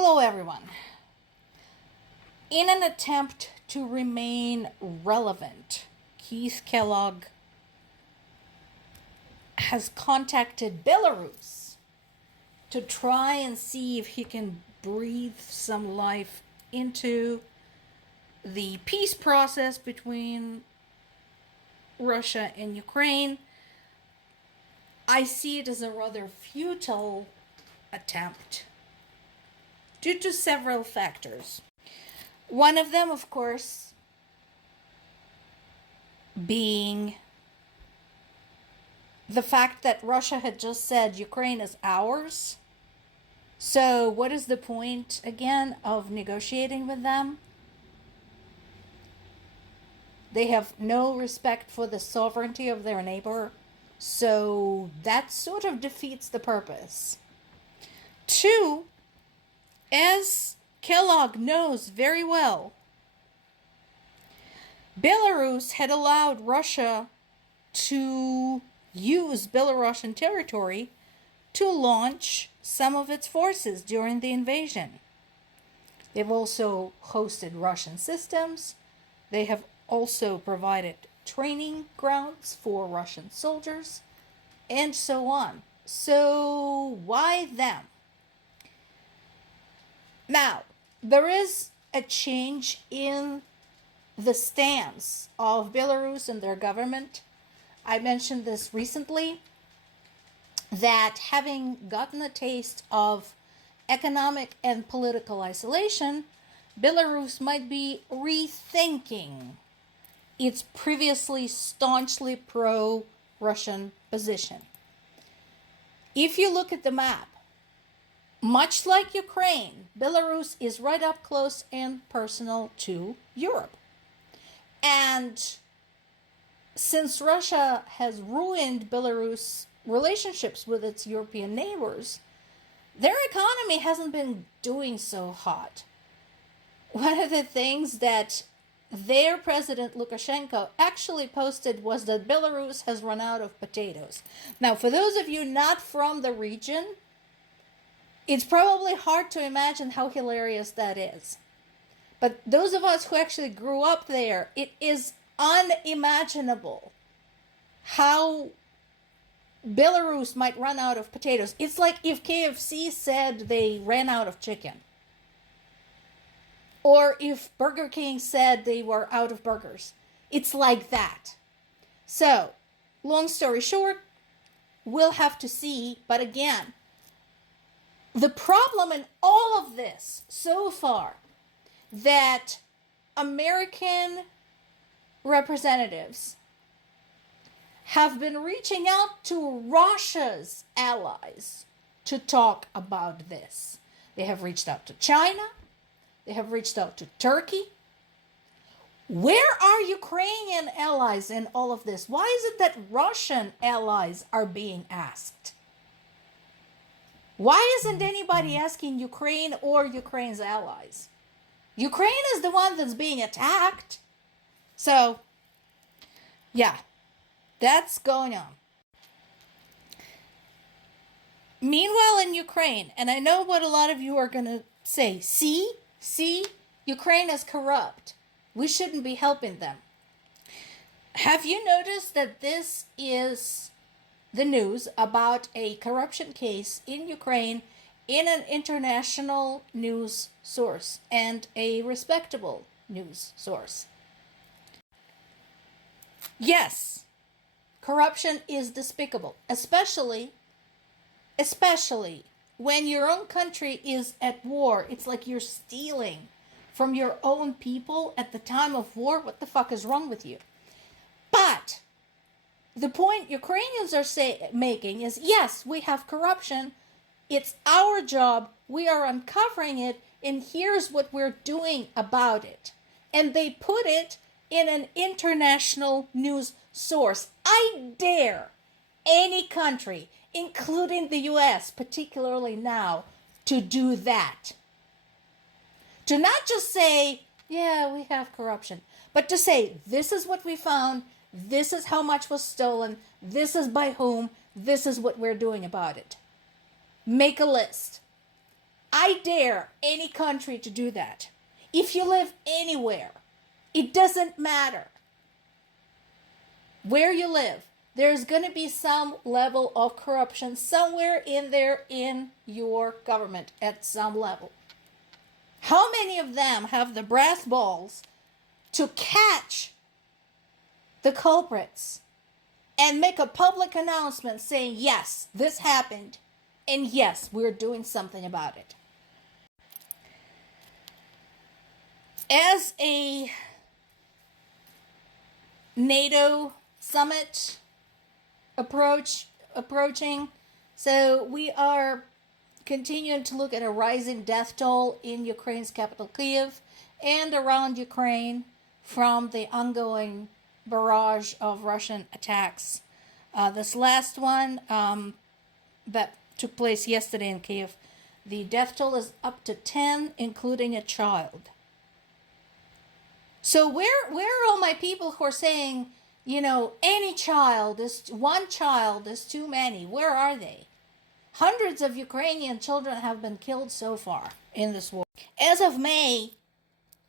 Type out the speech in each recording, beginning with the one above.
Hello, everyone. In an attempt to remain relevant, Keith Kellogg has contacted Belarus to try and see if he can breathe some life into the peace process between Russia and Ukraine. I see it as a rather futile attempt due to several factors. One of them, of course, being the fact that Russia had just said Ukraine is ours. So what is the point, again, of negotiating with them? They have no respect for the sovereignty of their neighbor. So that sort of defeats the purpose. Two, as Kellogg knows very well, Belarus had allowed Russia to use Belarusian territory to launch some of its forces during the invasion. They've also hosted Russian systems. They have also provided training grounds for Russian soldiers, and so on. So why them? Now, there is a change in the stance of Belarus and their government. I mentioned this recently, that having gotten a taste of economic and political isolation, Belarus might be rethinking its previously staunchly pro-Russian position. If you look at the map, much like Ukraine, Belarus is right up close and personal to Europe. And since Russia has ruined Belarus' relationships with its European neighbors, their economy hasn't been doing so hot. One of the things that their president Lukashenko actually posted was that Belarus has run out of potatoes. Now, for those of you not from the region, it's probably hard to imagine how hilarious that is. But those of us who actually grew up there, it is unimaginable how Belarus might run out of potatoes. It's like if KFC said they ran out of chicken. Or if Burger King said they were out of burgers. It's like that. So, long story short, we'll have to see. But again, the problem in all of this so far, that American representatives have been reaching out to Russia's allies to talk about this. They have reached out to China. They have reached out to Turkey. Where are Ukrainian allies in all of this? Why is it that Russian allies are being asked? Why isn't anybody asking Ukraine or Ukraine's allies? Ukraine is the one that's being attacked. So, yeah, that's going on. Meanwhile, in Ukraine, and I know what a lot of you are going to say, see, Ukraine is corrupt. We shouldn't be helping them. Have you noticed that this is the news about a corruption case in Ukraine in an international news source and a respectable news source? Yes, corruption is despicable, especially when your own country is at war. It's like you're stealing from your own people at the time of war. What the fuck is wrong with you? But the point Ukrainians are making is, yes, we have corruption. It's our job. We are uncovering it. And here's what we're doing about it. And they put it in an international news source. I dare any country, including the US, particularly now, to do that. To not just say, yeah, we have corruption, but to say, this is what we found, this is how much was stolen, this is by whom, this is what we're doing about it. Make a list. I I dare any country to do that. If you live anywhere, it doesn't matter where you live, there's going to be some level of corruption somewhere in there in your government at some level. How many of them have the brass balls to catch the culprits and make a public announcement saying, yes, this happened, and yes, we're doing something about it? As a NATO summit approaching, so we are continuing to look at a rising death toll in Ukraine's capital Kyiv and around Ukraine from the ongoing barrage of Russian attacks. This last one that took place yesterday in Kyiv, the death toll is up to 10, including a child. So where are all my people who are saying, you know, one child is too many? Where are they? Hundreds of Ukrainian children have been killed so far in this war. As of May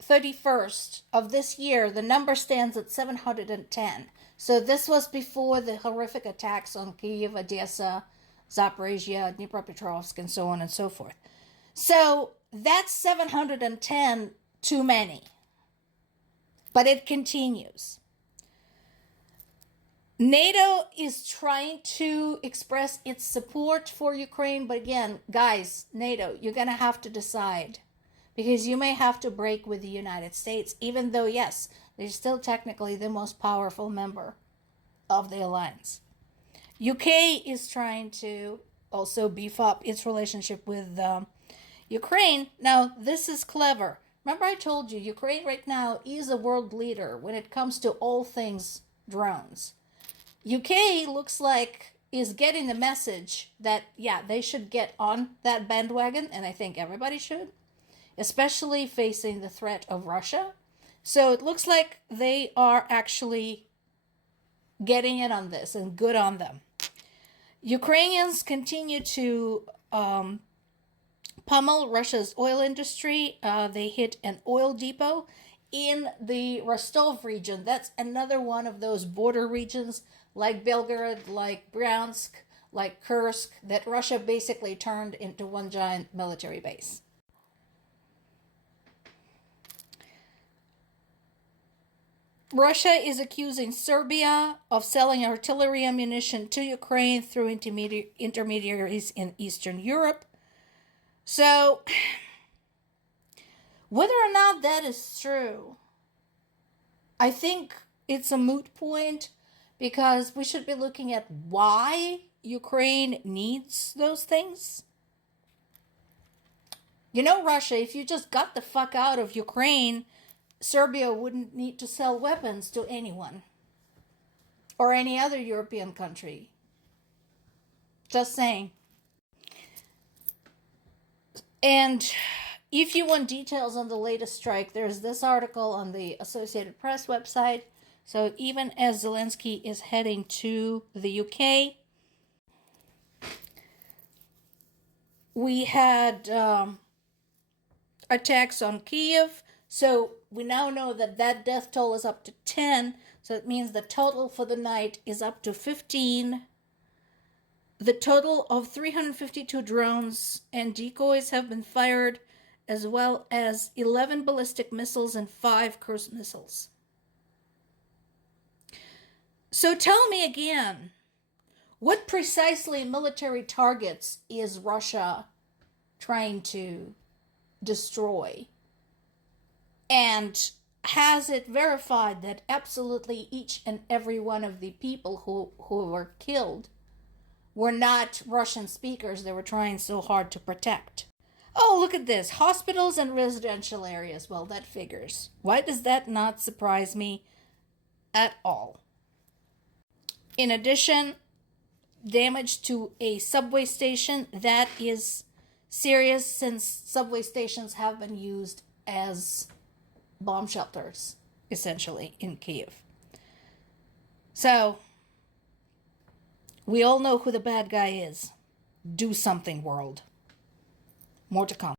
31st of this year, the number stands at 710. So this was before the horrific attacks on Kyiv, Odessa, Zaporizhia, Dnipropetrovsk, and so on and so forth. So that's 710 too many. But it continues. NATO is trying to express its support for Ukraine, but again, guys, NATO, you're going to have to decide, because you may have to break with the United States, even though, yes, they're still technically the most powerful member of the alliance. UK is trying to also beef up its relationship with Ukraine. Now, this is clever. Remember I told you, Ukraine right now is a world leader when it comes to all things drones. UK looks like is getting the message that, yeah, they should get on that bandwagon, and I think everybody should, especially facing the threat of Russia. So it looks like they are actually getting in on this, and good on them. Ukrainians continue to pummel Russia's oil industry. They hit an oil depot in the Rostov region. That's another one of those border regions like Belgorod, like Bryansk, like Kursk, that Russia basically turned into one giant military base. Russia is accusing Serbia of selling artillery ammunition to Ukraine through intermediaries in Eastern Europe. So, whether or not that is true, I think it's a moot point, because we should be looking at why Ukraine needs those things. You know, Russia, if you just got the fuck out of Ukraine, Serbia wouldn't need to sell weapons to anyone or any other European country. Just saying. And if you want details on the latest strike, there's this article on the Associated Press website. So even as Zelensky is heading to the UK, we had attacks on Kyiv. So we now know that death toll is up to 10. So it means the total for the night is up to 15. The total of 352 drones and decoys have been fired, as well as 11 ballistic missiles and 5 cruise missiles. So tell me again, what precisely military targets is Russia trying to destroy? And has it verified that absolutely each and every one of the people who were killed were not Russian speakers they were trying so hard to protect? Oh, look at this. Hospitals and residential areas. Well, that figures. Why does that not surprise me at all? In addition, damage to a subway station. That is serious, since subway stations have been used as bomb shelters, essentially, in Kyiv. So, we all know who the bad guy is. Do something, world. More to come.